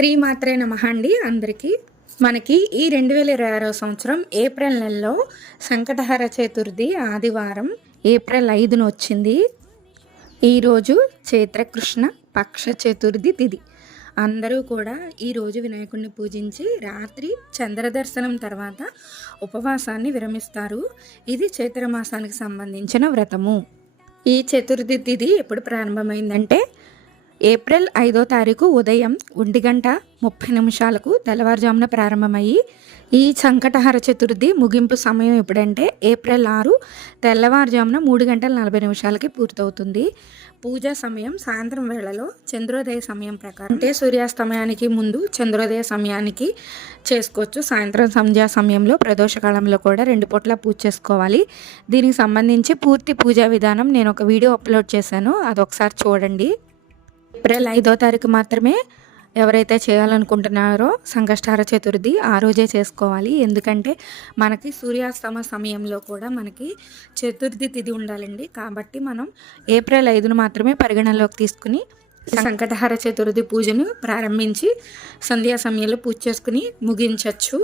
శ్రీమాత్రే నమః అండి అందరికీ. మనకి ఈ 2026 సంవత్సరం ఏప్రిల్ నెలలో సంకటహర చతుర్థి ఆదివారం ఏప్రిల్ 5న వచ్చింది. ఈరోజు చైత్రకృష్ణ పక్ష చతుర్థి తిథి. అందరూ కూడా ఈరోజు వినాయకుడిని పూజించి రాత్రి చంద్రదర్శనం తర్వాత ఉపవాసాన్ని విరమిస్తారు. ఇది చైత్రమాసానికి సంబంధించిన వ్రతము. ఈ చతుర్థి తిథి ఎప్పుడు ప్రారంభమైందంటే ఏప్రిల్ 5వ తారీఖు ఉదయం 1:30 తెల్లవారుజామున ప్రారంభమయ్యి ఈ సంకటహర చతుర్థి ముగింపు సమయం ఎప్పుడంటే ఏప్రిల్ 6 తెల్లవారుజామున 3:40 పూర్తవుతుంది. పూజా సమయం సాయంత్రం వేళలో చంద్రోదయ సమయం ప్రకారం అంటే సూర్యాస్తమయానికి ముందు చంద్రోదయ సమయానికి చేసుకోవచ్చు. సాయంత్రం సంధ్యా సమయంలో ప్రదోషకాలంలో కూడా 2 పూట్ల పూజ చేసుకోవాలి. దీనికి సంబంధించి పూర్తి పూజా విధానం నేను ఒక వీడియో అప్లోడ్ చేశాను, అదొకసారి చూడండి. ఏప్రిల్ 5వ తారీఖు మాత్రమే ఎవరైతే చేయాలనుకుంటున్నారో సంకష్టహర చతుర్థి ఆ రోజే చేసుకోవాలి. ఎందుకంటే మనకి సూర్యాస్తమ సమయంలో కూడా మనకి చతుర్థి తిథి ఉండాలండి. కాబట్టి మనం ఏప్రిల్ 5ను మాత్రమే పరిగణనలోకి తీసుకుని సంకటహర చతుర్థి పూజను ప్రారంభించి సంధ్యా సమయంలో పూజ చేసుకుని ముగించవచ్చు.